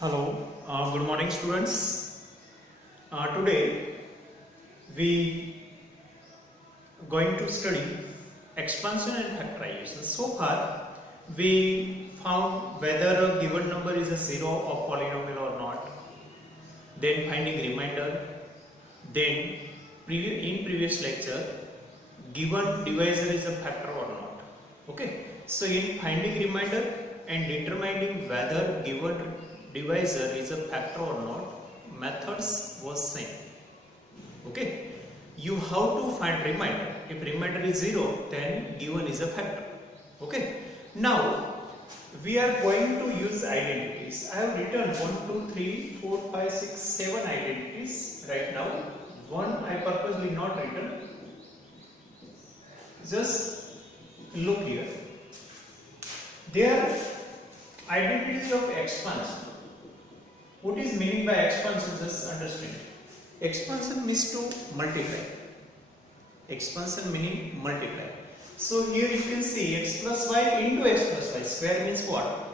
Hello, good morning students. Today we going to study expansion and factorization. So far we found whether a given number is a zero or polynomial or not, then finding remainder, then in previous lecture given divisor is a factor or not. Okay, so in finding remainder and determining whether given divisor is a factor or not, methods was same. Okay, you have to find remainder. If remainder is 0, then given is a factor. Okay, now we are going to use identities. I have written 1 2 3 4 5 6 7 identities right now. One I purposely not written. Just look here. They are identities of expansion. What is meaning by expansion? Just understand. Expansion means to multiply. Expansion meaning multiply. So here you can see x plus y into x plus y. Square means what?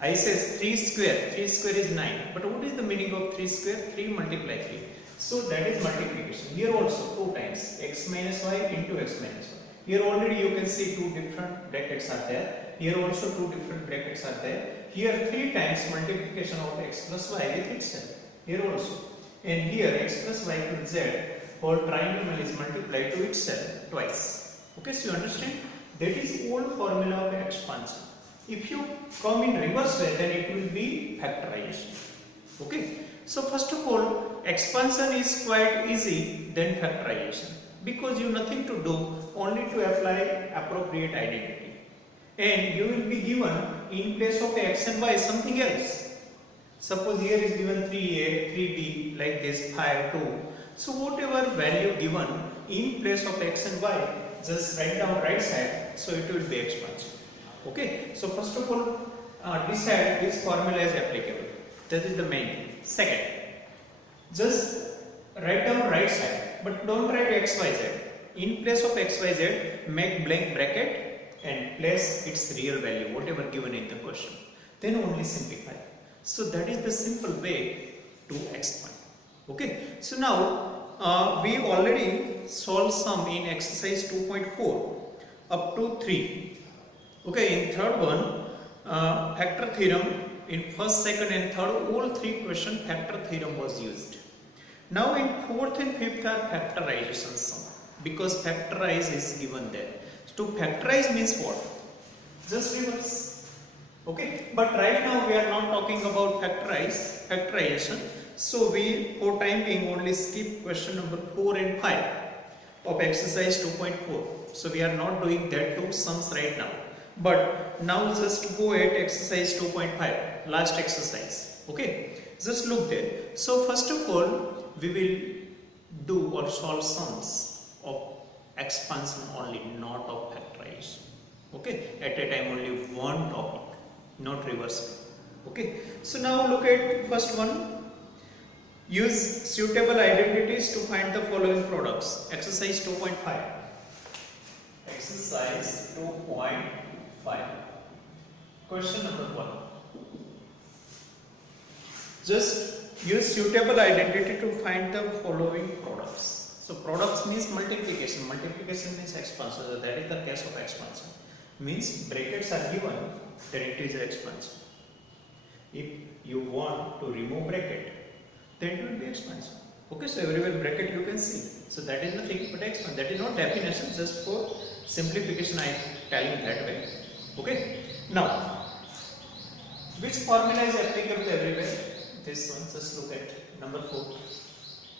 I says 3 square. 3 square is 9. But what is the meaning of 3 square? 3 multiply 3. So that is multiplication. Here also 2 times x minus y into x minus y. Here already you can see two different brackets are there. Here also two different brackets are there. Here 3 times multiplication of x plus y with itself. Here also. And here x plus y to z whole trinomial is multiplied to itself twice. Okay, so you understand? That is old formula of expansion. If you come in reverse way, then it will be factorization. Okay. So first of all, expansion is quite easy than factorization because you nothing to do, only to apply appropriate identity. And you will be given in place of x and y something else. Suppose here is given 3a, 3b, like this, 5, 2. So whatever value given in place of x and y, just write down right side, so it will be expansion. Okay, so first of all, decide this formula is applicable. That is the main thing. Second, just write down right side, but don't write x, y, z. In place of x, y, z, make blank bracket and place its real value, whatever given in the question. Then only simplify. So that is the simple way to expand. Okay, so now we already solved some in exercise 2.4 up to 3. Okay, in third one, factor theorem, in first, second and third, all 3 question factor theorem was used. Now in fourth and fifth are factorization sum, because factorize is given there. To factorize means what? Just reverse. Okay, but right now we are not talking about factorization. So we, for time being, only skip question number 4 and 5 of exercise 2.4. So we are not doing that two sums right now. But now just go at exercise 2.5, last exercise. Okay, just look there. So first of all, we will do or solve sums of expansion only, not of factorization. Okay, at a time only one topic, not reverse. Okay, so now look at first one. Use suitable identities to find the following products. Exercise 2.5. Exercise 2.5. Question number 1. Just use suitable identity to find the following products. So products means multiplication. Multiplication means expansion. So that is the case of expansion. Means brackets are given, then it is expansion. If you want to remove bracket, then it will be expansion. Okay, so everywhere bracket you can see. So that is nothing but expansion. That is not definition, just for simplification I am telling that way. Okay. Now, which formula is applicable everywhere? This one, just look at number 4.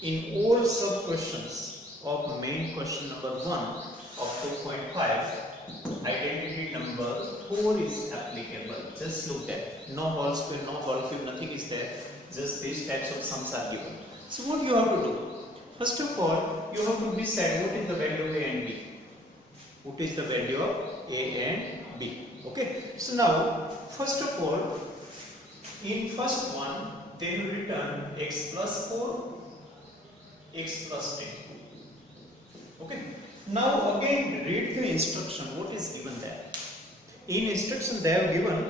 In all sub questions of main question number 1 of 2.5, identity number 4 is applicable. Just look at, no whole square, no whole cube, nothing is there. Just these types of sums are given. So what you have to do? First of all, you have to decide what is the value of A and B. What is the value of A and B? Okay. So now, first of all, in first one, then return x plus 4, x plus 10. Okay. Now again read the instruction. What is given there? In instruction they have given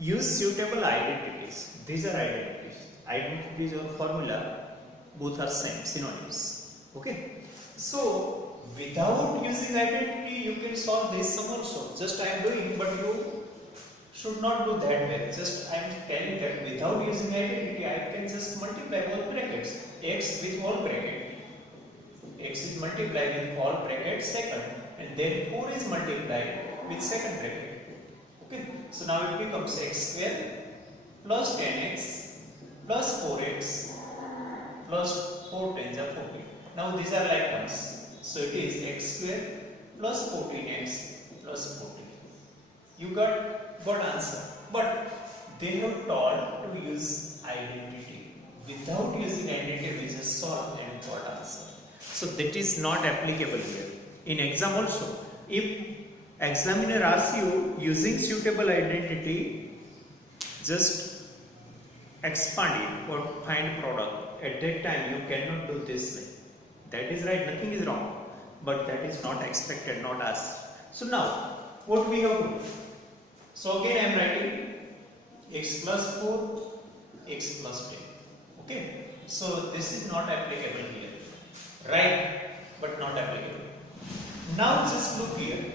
Use suitable identities. These are identities. Identities or formula, both are same, synonyms. Okay. So without using identity, you can solve this sum also. Just I am doing, but you should not do that way. Just I am telling that without using identity, I can just multiply both brackets. X with all bracket. X is multiplied with all brackets second, and then 4 is multiplied with second bracket. Okay. So now it becomes x square plus 10x plus 4x plus 4 tens are 40. Now these are like terms. So it is x square plus 14x plus 40. You got answer. But they have told to use identity. Without using identity, we just solve and got answer. So that is not applicable here. In exam also, if examiner asks you using suitable identity, just expand it or find product. At that time, you cannot do this way. That is right, nothing is wrong. But that is not expected, not asked. So now, what we have to do? So again I am writing x plus 4, x plus 10. Okay. So this is not applicable here. Right, but not applicable. Now just look here.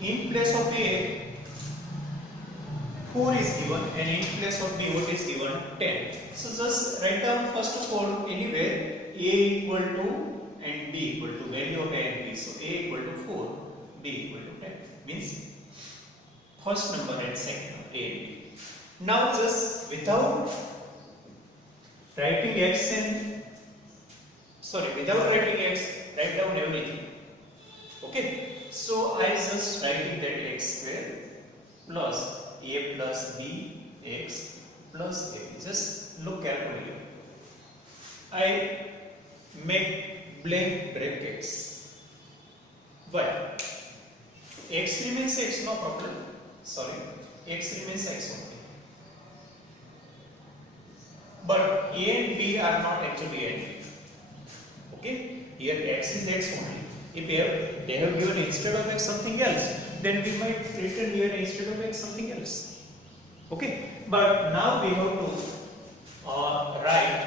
In place of A, 4 is given, and in place of B, what is given? 10. So just write down first of all anywhere A equal to and B equal to value of A and B. So A equal to 4, B equal to 10. Means first number and second number A and B. Now just without writing x and without writing x, write down everything. Okay. So I just writing that x square plus a plus b x plus a. Just look carefully. I make blank brackets. Why? X remains x, no problem. X remains x only. But a and b are not actually a and b. Okay? Here x is x only. If they have given instead of x something else, then we might written here instead of x something else. Okay? But now we have to write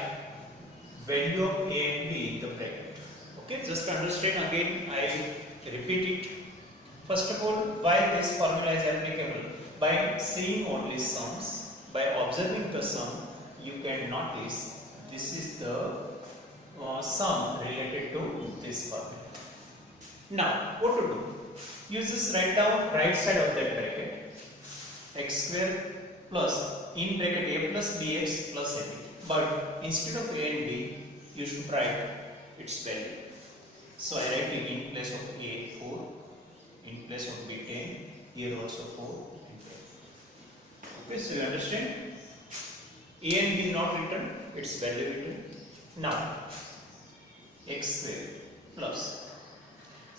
value of a and b in the bracket. Okay? Just understand again, I repeat it. First of all, why this formula is applicable? By seeing only sums, by observing the sum, you can notice this is the sum related to this formula. Now, what to do? You just write down right side of that bracket x square plus in bracket a plus bx plus ab. But instead of a and b, you should write its value. So I write it in place of a 4, in place of b 10, here also 4 and 10. Okay, so you understand? A and b not written, its value written. Now, x square plus.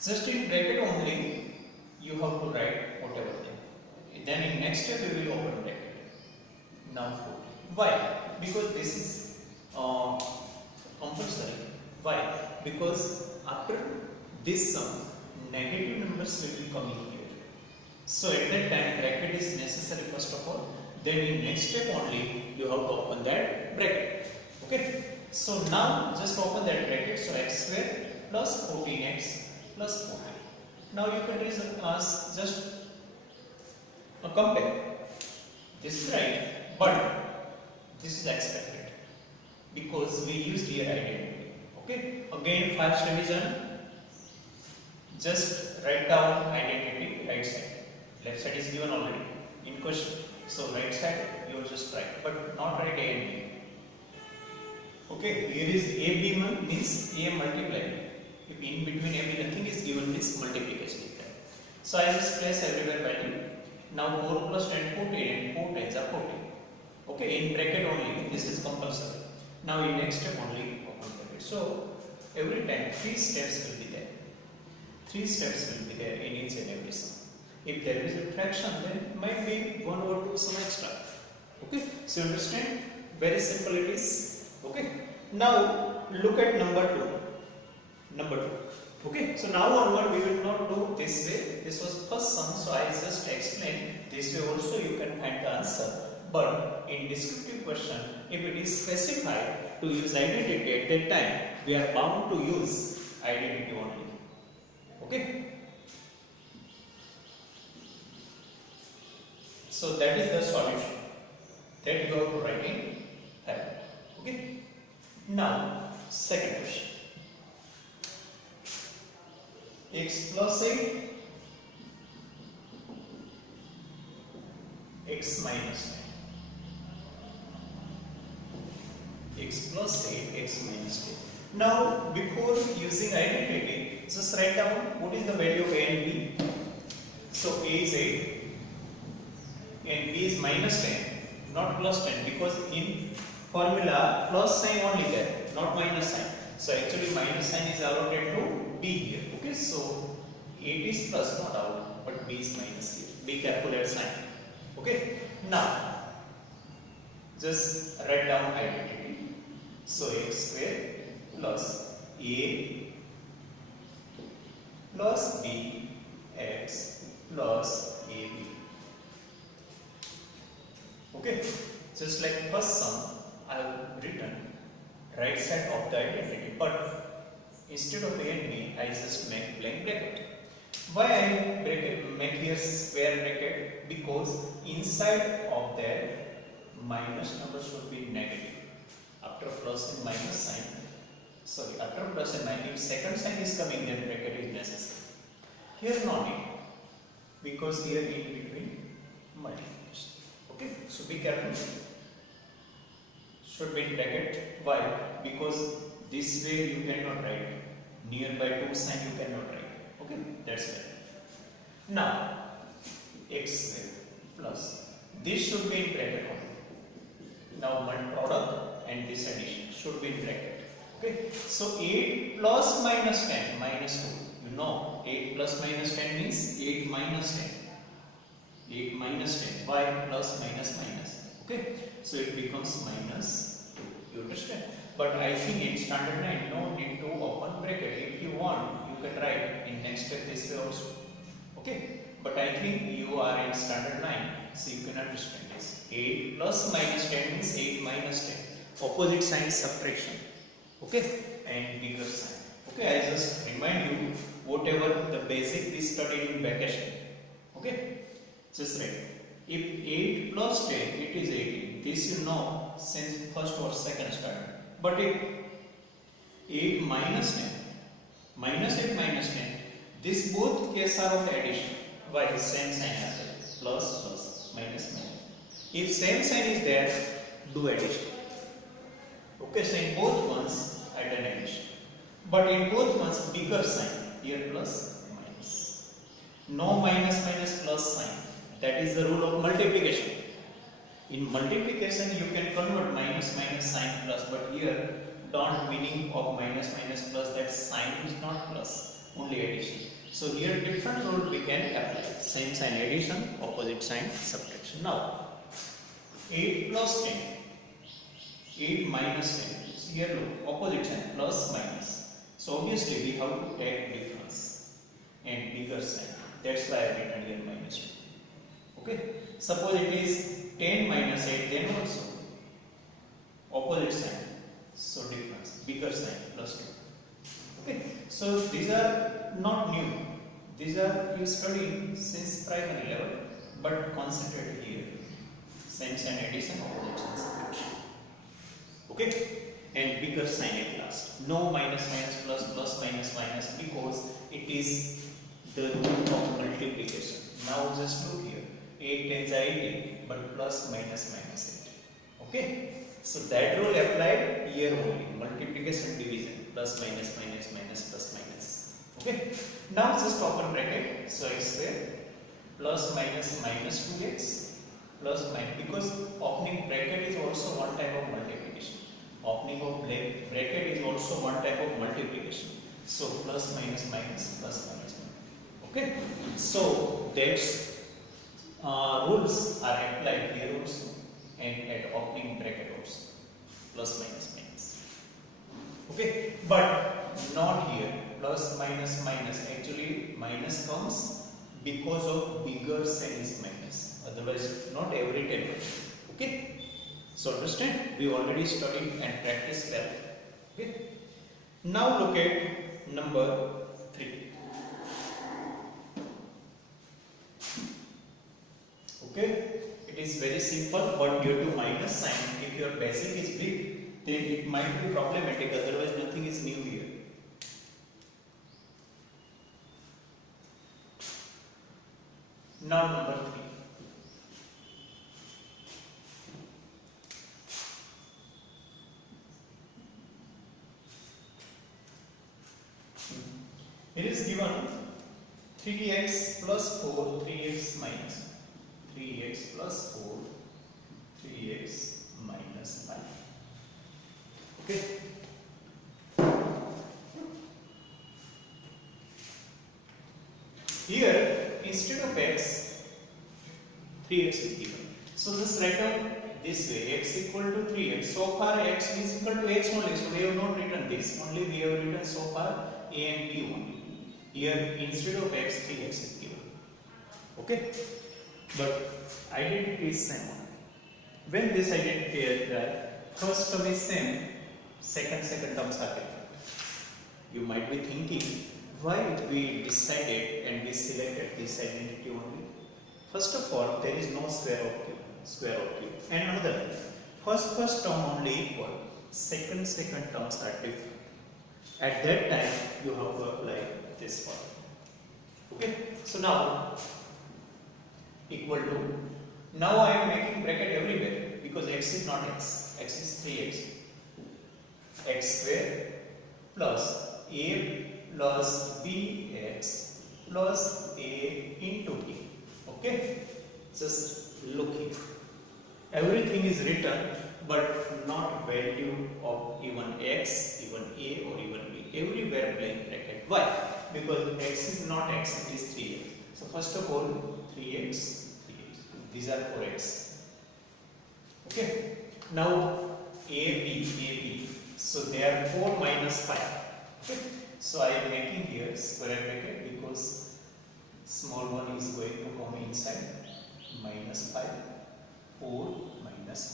Just in bracket only, you have to write whatever thing. Then in next step, you will open bracket. Now 4. Why? Because this is compulsory. Why? Because after this sum, negative numbers will be coming here. So at that time, bracket is necessary first of all. Then in next step only, you have to open that bracket. Okay. So now just open that bracket. So x square plus 14x plus 40. Now you can just compare. This is right, but this is expected because we used here identity. Okay. Again, first revision. Just write down identity right side. Left side is given already in question. So right side you just write, but not write A and B. Okay. Here is A B means A multiplied. If in between a b nothing is given, this multiplication is done. So I just place everywhere value. Now 4 plus 10 14 and 4 tens are 40. Okay, in bracket only, this is compulsory. Now in next step only open bracket. So every time 3 steps will be there. 3 steps will be there in each and every sum. If there is a fraction, then might be 1 or 2 some extra. Okay, so you understand? Very simple it is. Okay, now look at number 2. Okay, so now onward we will not do this way. This was first sum, so I just explained this way also you can find the answer. But in descriptive question, if it is specified to use identity at that time, we are bound to use identity only. Okay? So that is the solution that you have to write in heaven. Okay? Now, second question. X plus 8, x minus 9. X plus 8, x minus 10. Now, before using identity, just write down what is the value of a and b. So, a is 8 and b is minus 10, not plus 10, because in formula plus sign only there, not minus sign. So, actually minus sign is allotted to b here. Okay, so 8 is plus, not out, but b is minus here. Be careful at sign. Okay, now just write down identity. So x square plus a plus b x plus ab. Okay, just like first sum, I have written right side of the identity, but instead of a and b, I just make blank bracket. Why I make here square bracket? Because inside of that minus number should be negative. After plus and minus sign, sorry, after plus and minus, if second sign is coming, then bracket is necessary. Here no need, because here in between multiplication. Okay, so be careful. Should be in bracket. Why? Because this way you cannot write. Nearby two sign you cannot write. Okay, that's right. Now, x square plus, this should be in bracket only. Now, one product and this addition should be in bracket. Okay, so 8 plus minus 10 minus 2. You know, 8 plus minus 10 means 8 minus 10. 8 minus 10. Why? Plus minus minus. Okay, so it becomes minus 2. You understand? But I think in standard 9, no need to open bracket. If you want, you can write in next step this way also. Okay, but I think you are in standard 9, so you can understand this. 8 plus minus 10 means 8 minus 10. Opposite sign subtraction. Okay, and bigger sign. Okay, I just remind you whatever the basic we studied in vacation. Okay, just write. If 8 plus 10, it is 18. This you know since first or second standard. But if 8 minus 10, minus 8 minus 10, this both cases are of addition. Why? Same sign has it. Plus, plus, minus, minus. If same sign is there, do addition. Okay, so in both ones, I done addition. But in both ones, bigger sign. Here plus, minus. No minus, minus, plus sign. That is the rule of multiplication. In multiplication, you can convert minus, minus, sign plus. But here, don't meaning of minus, minus, plus. That sign is not plus, only addition. So here different rule we can apply. Same sign addition, opposite sign subtraction. Now 8 plus 10, 8 minus 10. So here look, opposite sign plus minus. So obviously we have to add difference and bigger sign. That's why I have written here minus 2. Okay. Suppose it is 10 minus 8, then also opposite sign. So difference, bigger sign plus 2. Okay. So these are not new. These are you study since primary level, but concentrate here. Same sign addition, opposite sign subtraction. Okay, and bigger sign at last. No minus minus plus plus minus minus, because it is the rule of multiplication. Now just look here. 8 tens are 18, but plus minus minus 8. Okay, so that rule applied here only. Multiplication division, plus minus minus minus plus minus. Okay, now just open bracket. So x square plus minus minus 2x plus minus, because opening bracket is also one type of multiplication. Opening of bracket is also one type of multiplication. So plus minus minus plus minus. Okay, so that's rules are applied here also and at opening bracket also. Plus minus minus. Okay, but not here. Plus minus minus, actually minus comes because of bigger sign is minus, otherwise not every time. Okay. So understand, we already studied and practiced well. Okay. Now look at number 3. Okay. It is very simple, but due to minus sign, if your basic is big, then it might be problematic. Otherwise, nothing is new here. Now number 3. It is given 3x plus 4, 3x minus 3x plus 4, 3x minus 5. Okay. Here, instead of x, 3x is given. So just write down this way, x equal to 3x. So far x is equal to x only, so we have not written this, only we have written so far a and b only. Here instead of x, 3x is given. Okay? But identity is same. When this identity is there, first term is same, second terms are different. You might be thinking, why we decided and we selected this identity only? First of all, there is no square of cube. And another thing, first term only equal, second terms are different. At that time, you have to apply this one. Okay, so now equal to. Now I am making bracket everywhere because x is not x. X is 3x. X square plus a plus bx plus a into b. Okay, just look here. Everything is written, but not value of even x, even a or even b. Everywhere blank bracket. Why? Because x is not x, it is 3x. So first of all, 3x. These are for x. Okay. Now AB. So they are 4 minus 5. Okay. So I am making here square bracket because small one is going to come inside. Minus 5. 4 minus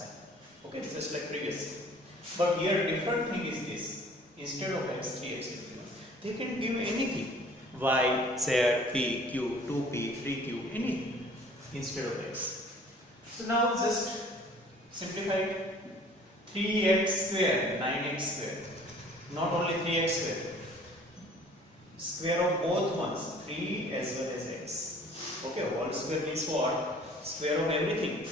5. Okay, just like previous. But here different thing is this. Instead of x, 3x is given. They can give anything. Y, Z, P, Q, 2P, 3Q, anything instead of x. So now just simplify 3x square, 9x square. Not only 3x square. Square of both ones, 3 as well as x. Okay, whole square means what? Square of everything.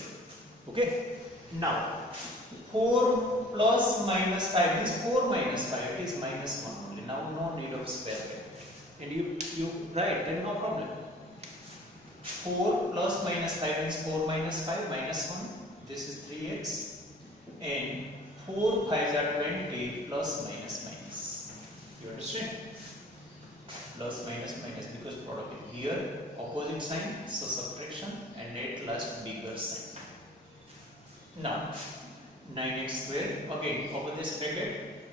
Okay. Now 4 plus minus 5 is 4 minus 5, it is minus 1 only. Now no need of square bracket. And you write, then no problem. 4 plus minus 5 is 4 minus 5 minus 1. This is 3x. And 4 5s are 20 plus minus minus. You understand? Plus minus because product here opposite sign, so subtraction, and at last bigger sign. Now 9x square, again open this bracket,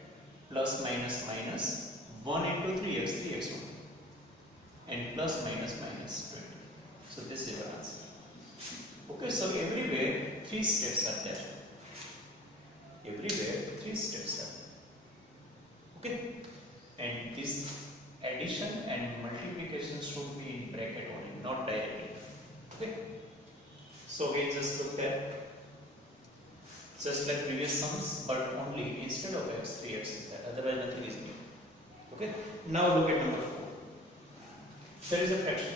plus minus 1 into 3x 1, and plus minus 20. So this is your answer. Okay, so everywhere 3 steps are there. Everywhere 3 steps are there. Okay, and this addition and multiplication should be in bracket only, not directly. Okay, so again just look there. Just like previous sums, but only instead of x, 3x is there. Otherwise, nothing is new. Okay. Now look at number 4. There is a fraction.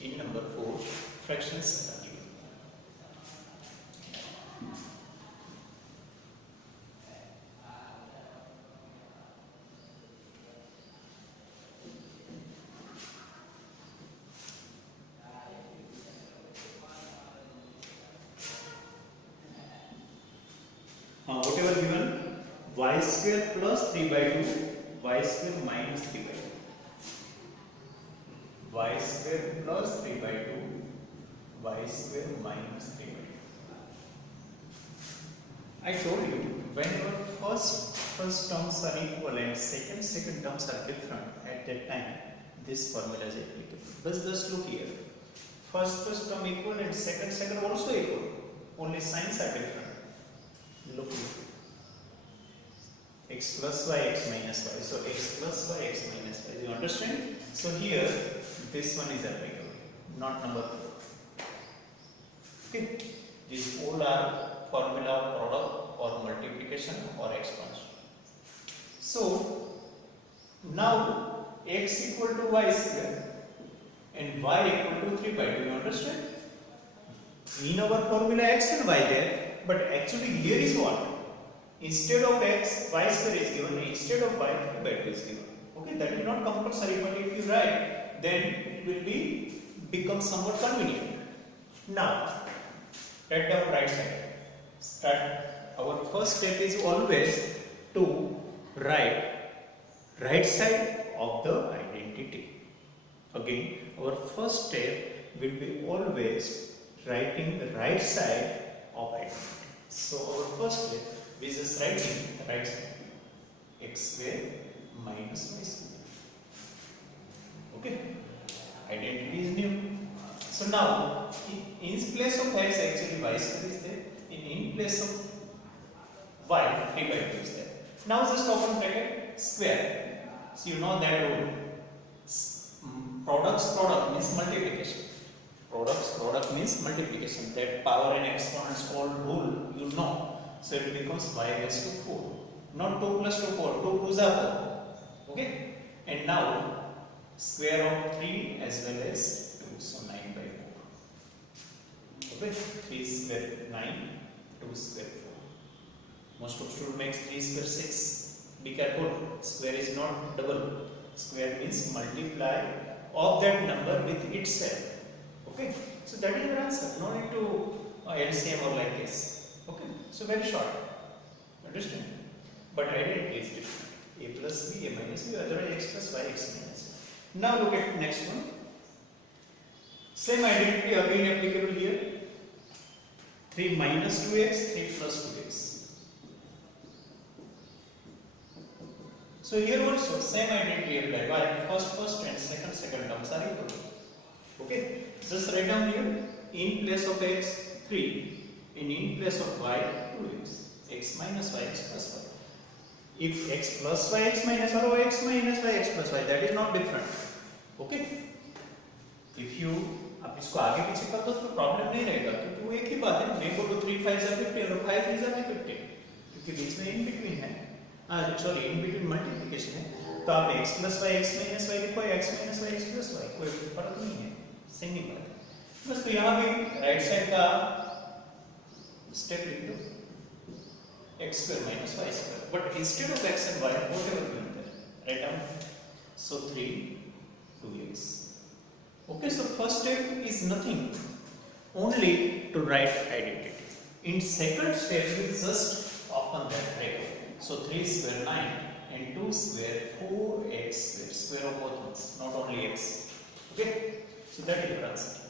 In number 4, fractions are given. Whatever given, y square plus 3 by 2, y square minus 3 by 2. Y square plus 3 by 2, y square minus 3 by 2. I told you, whenever first terms are equal and second terms are different, at that time, this formula is applicable. Just look here. First term equal and second also equal. only signs are different. Look here. X plus y, x minus y. So x plus y, x minus y. You understand? So here this one is applicable, not number 4. Okay. These all are formula of product or multiplication or expansion. So now x equal to y square and y equal to 3 by 2. You understand? In our formula x and y there, but actually here is what? Instead of x, y square is given. Instead of y, 3 by 2 is given. Okay, that is not compulsory, but if you write, then it will become somewhat convenient. Now, write down right side. Start. Our first step is always to write right side of the identity. Again, our first step will be always writing the right side of identity. So our first step is just writing the right side. X square minus y square. Okay, identity is new. So now, in place of x, actually y square is there. In place of y, 3 by 2 is there. Now just open bracket square. So you know that rule. Product means multiplication. Product means multiplication. That power and exponents called rule, you know. So it becomes y raised to 4. Not 2 plus 2, 4. 2 2s are 4. Okay? And now, square of 3 as well as 2. So 9 by 4. Okay? 3 square 9, 2 square 4. Most of students make 3 square 6. Be careful. Square is not double. Square means multiply of that number with itself. Okay? So that is your answer. No need to LCM or like this. Okay? So very short. Understand? But identity is different. A plus b, a minus b, otherwise x plus y, x minus y. Now look at next one. Same identity again applicable here. 3 minus 2x, 3 plus 2x. So here also same identity applied. Why? First and second terms are equal. Okay? Just write down here. In place of x, 3. And in place of y, 2x. X minus y, x plus y. If x plus y, x minus y, or x minus y, x plus y, that is not different. Okay? If you आप इसको आगे पीछे कर दो तो problem नहीं रहेगा, क्योंकि वो एक ही बात है. मैं बोलूँ 3 5 are 15 और 5 3 are 15, क्योंकि बीच में इन बिटवीन है. सॉरी इन बिटवीन मल्टीप्लिकेशन है, तो आप x plus y, x minus y लिखो, x minus y, x plus y, कोई फर्क नहीं है. सेम ही बात है. बस तो यहाँ भी राइट साइड का स्टेप लिख दो. X square minus y square, but instead of x and y, whatever given there, write down. So 3 2x. Okay, so first step is nothing, only to write identity. In second step, we just open that bracket. So 3 square 9 and 2 square 4x square, square of both ones, not only x. Okay, so that is your answer.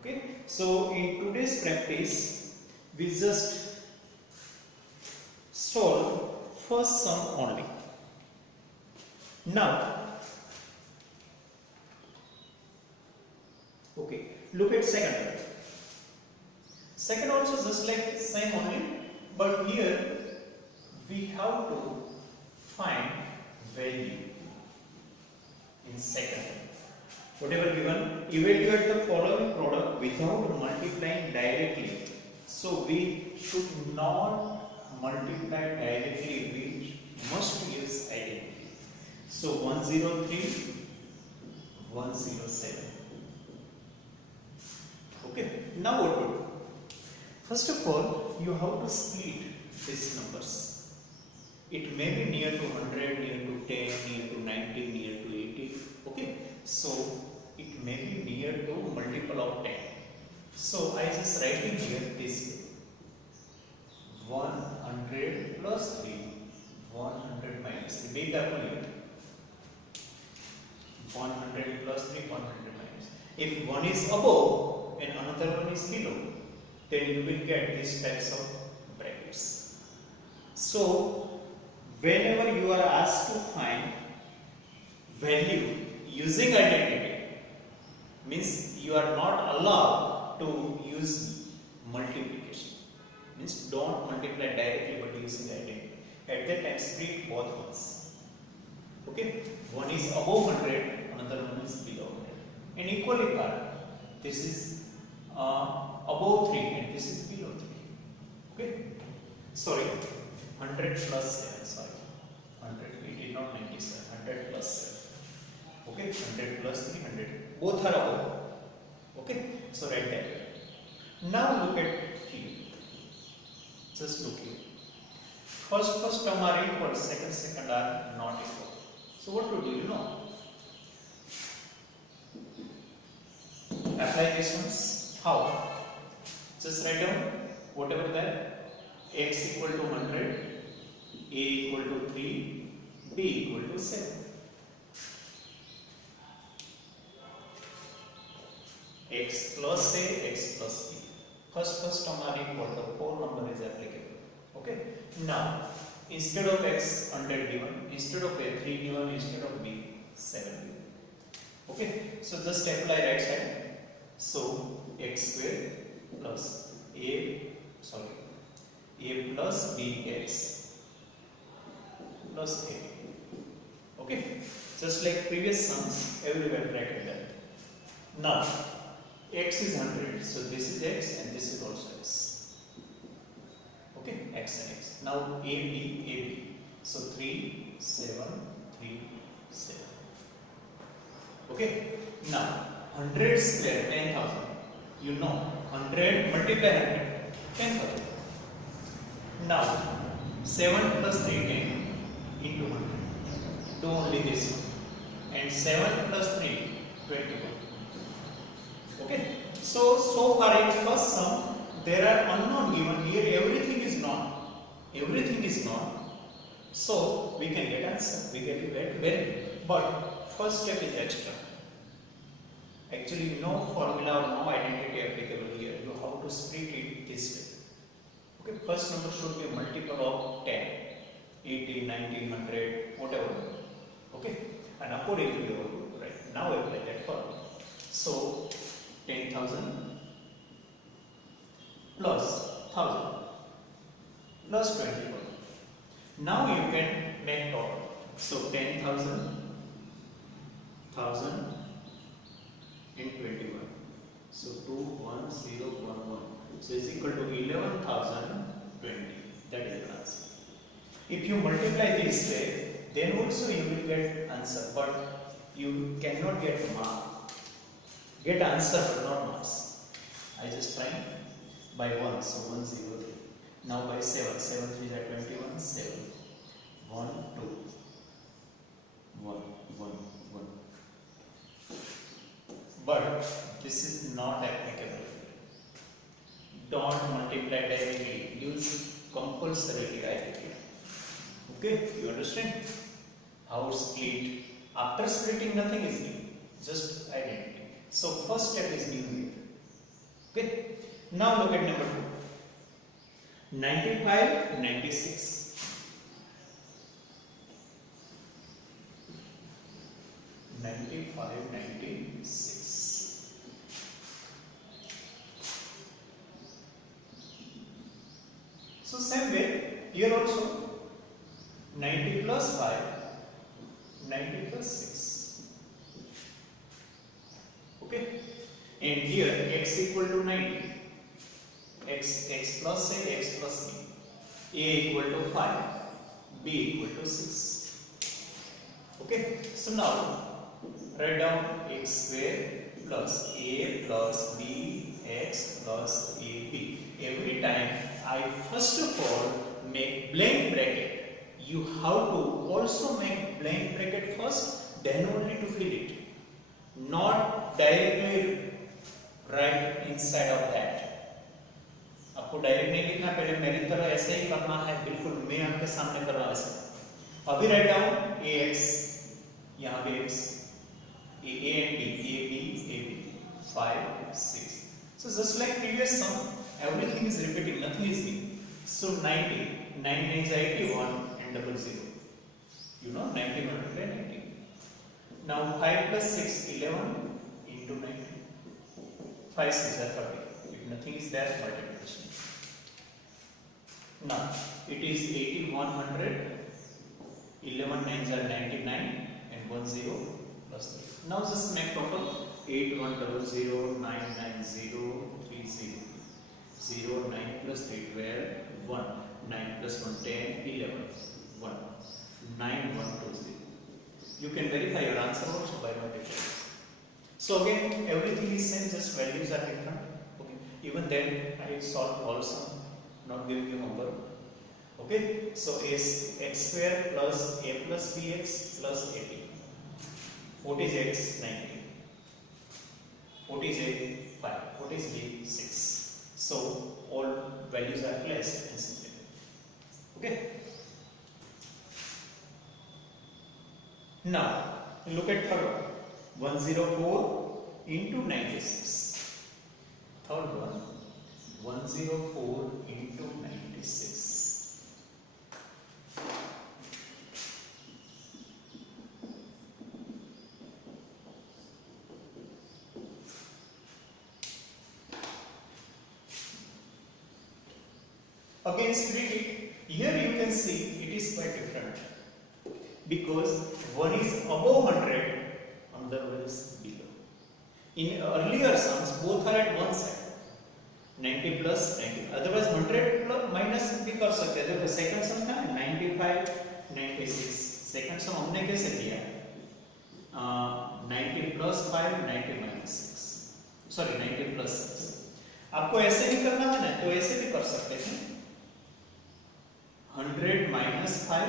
Okay, so in today's practice, we just solve first sum only. Now, okay, look at second one. Second also just like same only, but here we have to find value in second. Whatever given, evaluate the following product without multiplying directly. So we should not multiply directly, we must use identity. So 103, 107. Okay, now what to do? First of all, you have to split these numbers. It may be near to 100, near to 10, near to 90, near to 80. Okay, so it may be near to multiple of 10. So I just write in here this way. 100 plus 3, 100 minus 3. Make that one here. 100 plus 3, 100 minus. If one is above and another one is below, then you will get these types of brackets. So, whenever you are asked to find value using identity, means you are not allowed to use multiplication. Means don't multiply directly but using identity. At that time split both ones. Okay, one is above 100, another one is below 100, and equally part. This is above 3 and this is below 3. Okay, sorry, 100 plus 7. Sorry, 100. It is not 97. 100 plus 7. Okay, 100 plus 300. Both are above. Okay, so write that. Now look at here. Just look here. First term are equal, second are not equal. So what to do? You know, apply these ones. How? Just write down whatever that. X equal to 100, A equal to 3, B equal to 7. X plus A, X plus B. First term are equal, the whole number is applicable. Okay. Now, instead of X 100 given, instead of A 3 given, instead of B 7 given. Okay. So just apply right side. So X square plus A plus BX plus A. Okay. Just like previous sums, everywhere bracket that. Now, X is 100, so this is X and this is also X. Okay, X and X. Now AB. So 3, 7, 3, 7. Okay. Now 100 square 10,000. You know 100 multiply 100 10,000. Now 7 plus 3 10 into 100. Do only this one. And 7 plus 3 21. Okay, so far in first sum there are unknown given. Here everything is not. So we can get answer. We get value. But first step is extra. Actually, no formula or no identity applicable here. You have to split it this way. Okay, first number should be a multiple of 10, 80, 90, 100, whatever. Okay, and accordingly you have to write. Now apply that formula. So 10,000 plus 1,000 plus 21. Now you can make total. So 10,000, 1,000 and 21. So 21011. So it's equal to 11,020. That is the answer. If you multiply this way, then also you will get answer, but you cannot get mark. Get answer but not marks. I just try by 1, so 103. Now by 7, 7 3 are 21, 7, 1, 2, 1, 1, 1. But this is not applicable. Don't multiply directly. Use compulsorily identity. Okay, you understand? How split? After splitting, nothing is new. Just identity. So first step is numerator. Okay. Now look at number 2. 95, 96. 95, 96. So same way, here also 90 plus 5, 90 plus 6. Okay, and here x equal to 90, x plus a, x plus b, a equal to 5, b equal to 6. Okay, so now write down x square plus a plus b x plus ab. Every time I first of all make blank bracket, you have to also make blank bracket first, then only to fill it. Not directly write inside of that. आपको direct नहीं लिखना, पहले मेरी तरह ऐसे ही करना है, बिल्कुल मैं आपके सामने कर रहा हूं ऐसे. अभी राइट डाउन ax, यहाँ पे x, a and b, a b, 5, 6. So just like previous sum, everything is repeating, nothing is new. So 90, 9 is 81 and 00. You know 90 multiply 90. Now 5 plus 6, 11 into 90. 5 6 are 30. It nothing is there, multiplication. Now it is 8100, 11 nines are 99 and 10 plus 3. Now just make total 8100,990,30. 0, 9 plus 3, 12, 1, 9 plus 1, 10, 11, 1, 9, 1, 2, 0. You can verify your answer also by multiplying. So again, everything is same, just values are different. Okay. Even then, I solve all sum, not giving you homework. Okay. So is x square plus a plus bx plus 80. What is x? 90. What is a? 5. What is b? 6. So all values are placed and simplified. Okay. Now look at third one. 104 into 96. Third one. 104 into 96. Again split it. Here you can see it is quite different because one is above 100, another one is below. In earlier sums, both are at one side. 90 plus 90. Otherwise 100 plus minus भी कर सकते हैं. देखो second sum था 95, 96. Second sum हमने कैसे किया? 90 plus 5, 90 minus 6. Sorry 90 plus 6. आपको ऐसे भी करना है ना, तो ऐसे भी कर सकते हैं. 100 minus 5,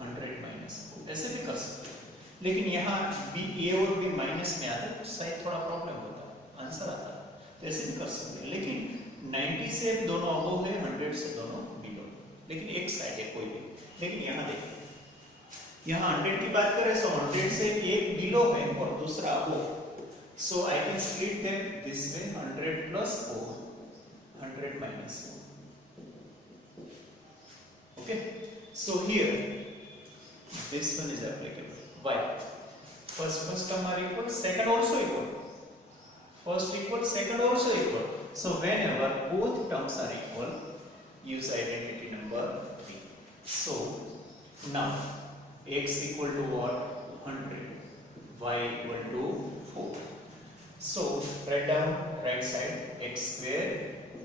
100 minus 4. ऐसे भी कर सकते हैं. लेकिन यहाँ बी ए और बी माइनस में आते तो शायद थोड़ा प्रॉब्लम होता, आंसर आता. तो ऐसे भी कर सकते हैं. लेकिन 90 से दोनों अबव है, 100 से दोनों बिलो. लेकिन एक साइड है कोई भी. लेकिन यहाँ देखिए, यहाँ 100 की बात करें तो 100 से एक बिलो है और दूसरा above. So I can split them this way. 100 plus 4, 100 minus 4. Okay, so here this one is applicable. Why? First term are equal, second also equal. First equal, second also equal. So whenever both terms are equal, use identity number 3. So now x equal to what? 100. Y equal to 4. So write down right side x square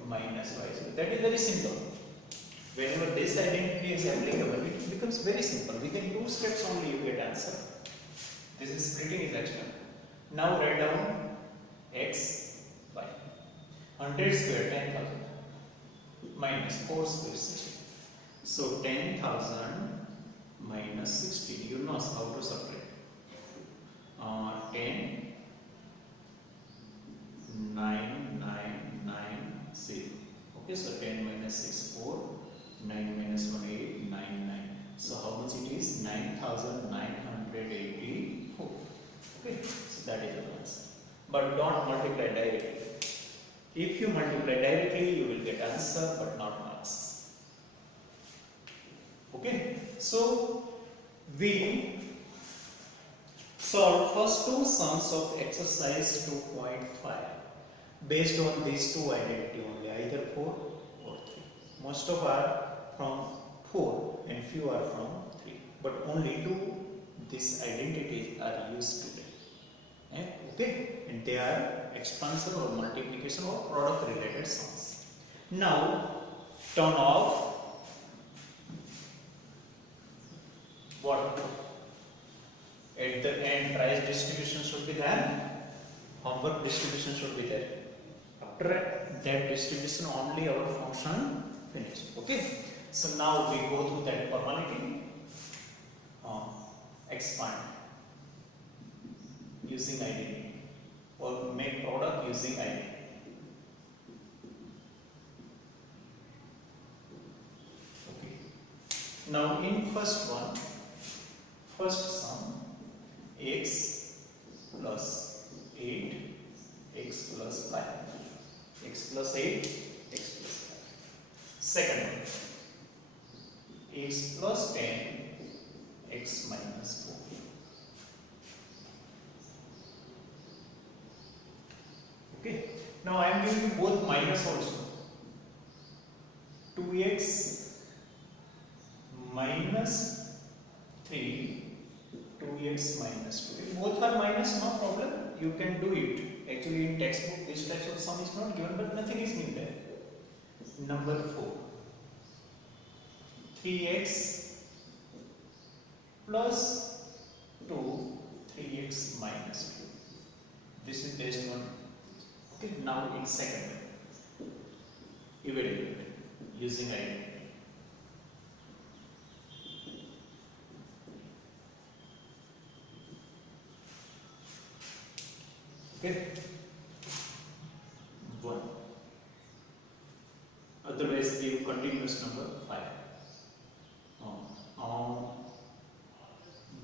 minus y square. That is very simple. Whenever this identity is applicable, it becomes very simple. Within 2 steps only you get answer. This is splitting is actual. Now write down x, y. 100 square 10,000 minus 4 square 60. So 10,000 minus 60. You know how to subtract. 10, 9, 9, 9, 0. Okay, so 10 minus 6, 4. 9 minus 1, 8, 9, 9. So how much it is? 9,984. Okay, so that is the answer. But don't multiply directly. If you multiply directly, you will get answer but not marks. Okay, so we solve first two sums of exercise 2.5 based on these two identity only, either 4 or 3. Most of are from 4 and few are from 3, but only 2 these identities are used today. Okay, and they are expansion or multiplication or product related sums. Now turn off what? At the end price distribution should be there, homework distribution should be there. After that distribution only our function finished. Okay, so now we go through that formality. Expand using identity or make product using identity. Okay, now in first one, first sum, x plus 8, x plus 5, x plus 8, x plus 5. Second one, x plus 10, x minus 4. Okay, Now I am giving you both minus also. 2x minus 3, 2x minus 2. If both are minus, no problem. You can do it. Actually, in textbook, this type of sum is not given, but nothing is new there. Number 4. 3x plus 2, 3x minus 2. This is based on. Okay, now in second, evaluate using identity. Okay, 1. Otherwise, give continuous number 5.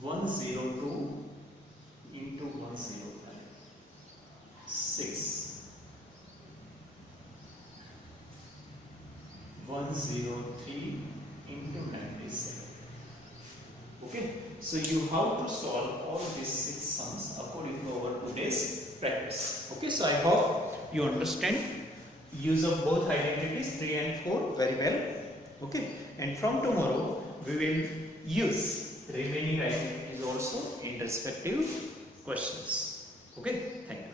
102 into 105, 6. 103 into 97. Okay, so you have to solve all these 6 sums according to our today's practice. Okay, so I hope you understand use of both identities 3 and 4 very well. Okay, and from tomorrow we will use remaining identities also in respective questions. Okay, thank you.